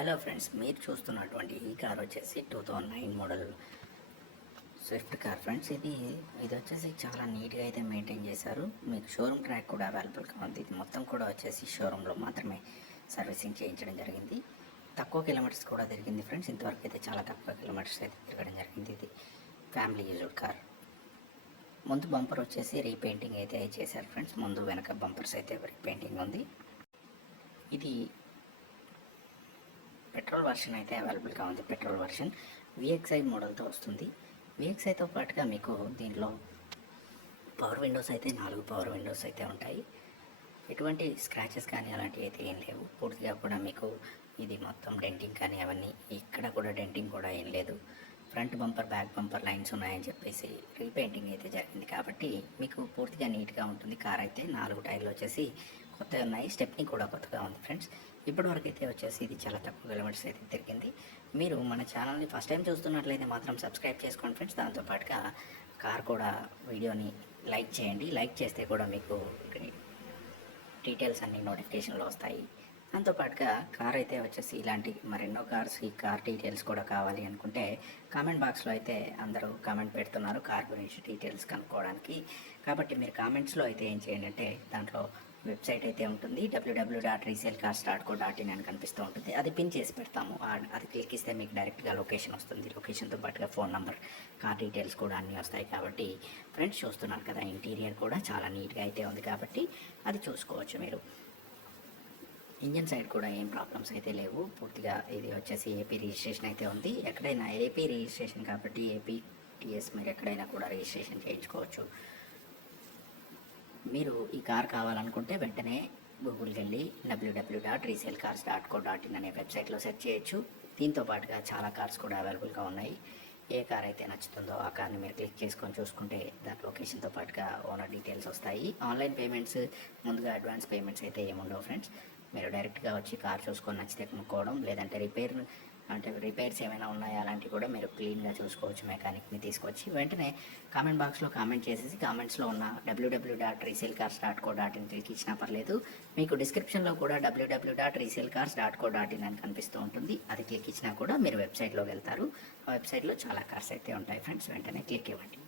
Hello friends, మీరు చూస్తున్నటువంటి ఈ కార్ వచ్చేసి 2009 మోడల్ స్విఫ్ట్ కార్ ఫ్రెండ్స్. ఇది వచ్చేసి చాలా నీట్గా అయితే మెయింటైన్ చేశారు. మీకు షోరూమ్ ట్రాక్ కూడా అవైలబుల్గా ఉంది. ఇది మొత్తం కూడా వచ్చేసి షోరూంలో మాత్రమే సర్వీసింగ్ చేయించడం జరిగింది. తక్కువ కిలోమీటర్స్ కూడా తిరిగింది ఫ్రెండ్స్. ఇంతవరకు అయితే చాలా తక్కువ కిలోమీటర్స్ అయితే తిరగడం జరిగింది. ఇది ఫ్యామిలీ యూజ్డ్ కార్. ముందు బంపర్ వచ్చేసి రీపెయింటింగ్ అయితే చేశారు ఫ్రెండ్స్. ముందు వెనక బంపర్స్ అయితే రీపెయింటింగ్ ఉంది. ఇది పెట్రోల్ వర్షన్ అయితే అవైలబుల్గా ఉంది. పెట్రోల్ వర్షన్ విఎక్స్ఐ మోడల్తో వస్తుంది. విఎక్స్ఐతో పాటుగా మీకు దీంట్లో పవర్ విండోస్ అయితే 4 పవర్ విండోస్ అయితే ఉంటాయి. ఎటువంటి స్క్రాచెస్ కానీ అలాంటివి అయితే ఏం లేవు. పూర్తిగా కూడా మీకు ఇది మొత్తం డెంటింగ్ కానీ అవన్నీ ఇక్కడ కూడా డెంటింగ్ కూడా ఏం లేదు. Front bumper back bumper lines ఉన్నాయని చెప్పేసి రీపెయింటింగ్ అయితే జరిగింది కాబట్టి మీకు పూర్తిగా నీట్గా ఉంటుంది. కార్ అయితే 4 టైర్లు వచ్చేసి కొత్తగా ఉన్నాయి. స్టెప్ని కూడా కొత్తగా ఉంది ఫ్రెండ్స్. ఇప్పటివరకు అయితే వచ్చేసి ఇది చాలా తక్కువ కిలోమీటర్స్ అయితే తిరిగింది. మీరు మన ఛానల్ని ఫస్ట్ టైం చూస్తున్నట్లయితే మాత్రం సబ్స్క్రైబ్ చేసుకోండి ఫ్రెండ్స్. దాంతోపాటుగా కార్ కూడా వీడియోని లైక్ చేయండి. లైక్ చేస్తే కూడా మీకు డీటెయిల్స్ అన్నీ నోటిఫికేషన్లో వస్తాయి. దాంతోపాటుగా కార్ అయితే వచ్చేసి ఇలాంటి మరెన్నో కార్స్ ఈ కార్ డీటెయిల్స్ కూడా కావాలి అనుకుంటే కామెంట్ బాక్స్లో అయితే అందరూ కామెంట్ పెడుతున్నారు కార్ గురించి డీటెయిల్స్ కనుక్కోవడానికి. కాబట్టి మీరు కామెంట్స్లో అయితే ఏం చేయండి అంటే దాంట్లో వెబ్సైట్ అయితే ఉంటుంది, www.resellecars.co.in అని కనిపిస్తూ ఉంటుంది. అది పిన్ చేసి పెడతాము. అది క్లిక్ ఇస్తే మీకు డైరెక్ట్గా లొకేషన్ వస్తుంది. లొకేషన్తో పాటుగా ఫోన్ నెంబర్, కార్ డీటెయిల్స్ కూడా అన్నీ వస్తాయి. కాబట్టి ఫ్రెండ్స్ చూస్తున్నారు కదా, ఇంటీరియర్ కూడా చాలా నీట్గా అయితే ఉంది కాబట్టి అది చూసుకోవచ్చు మీరు. ఇంజన్ సైడ్ కూడా ఏం ప్రాబ్లమ్స్ అయితే లేవు. పూర్తిగా ఇది వచ్చేసి ఏపీ రిజిస్ట్రేషన్ అయితే ఉంది. ఎక్కడైనా ఏపీ రిజిస్ట్రేషన్ కాబట్టి ఏపీ టీఎస్ మీరు ఎక్కడైనా కూడా రిజిస్ట్రేషన్ చేయించుకోవచ్చు. మీరు ఈ కార్ కావాలనుకుంటే వెంటనే గూగుల్కి వెళ్ళి www.resellecars.co.in అనే వెబ్సైట్లో సెర్చ్ చేయొచ్చు. దీంతో పాటుగా చాలా కార్స్ కూడా అవైలబుల్గా ఉన్నాయి. ఏ కార్ అయితే నచ్చుతుందో ఆ కార్ని మీరు క్లిక్ చేసుకొని చూసుకుంటే దాని లొకేషన్తో పాటుగా ఓనర్ డీటెయిల్స్ వస్తాయి. ఆన్లైన్ పేమెంట్స్, ముందుగా అడ్వాన్స్ పేమెంట్స్ అయితే ఏముండవు ఫ్రెండ్స్. మీరు డైరెక్ట్గా వచ్చి కార్ చూసుకొని నచ్చితే కొనుక్కోవడం, లేదంటే రిపేర్స్ ఏమైనా ఉన్నాయా అలాంటివి కూడా మీరు క్లీన్గా చూసుకోవచ్చు. మెకానిక్ని తీసుకొచ్చి వెంటనే కామెంట్ బాక్స్లో కామెంట్ చేసేసి కామెంట్స్లో ఉన్న www.resellecars.co.in క్లిక్ ఇచ్చినా పర్లేదు. మీకు డిస్క్రిప్షన్లో కూడా www.resellecars.co.in అని కనిపిస్తూ ఉంటుంది. అది క్లిక్ ఇచ్చినా కూడా మీరు వెబ్సైట్లోకి వెళ్తారు. ఆ వెబ్సైట్లో చాలా కార్స్ అయితే ఉంటాయి ఫ్రెండ్స్. వెంటనే క్లిక్ ఇవ్వండి.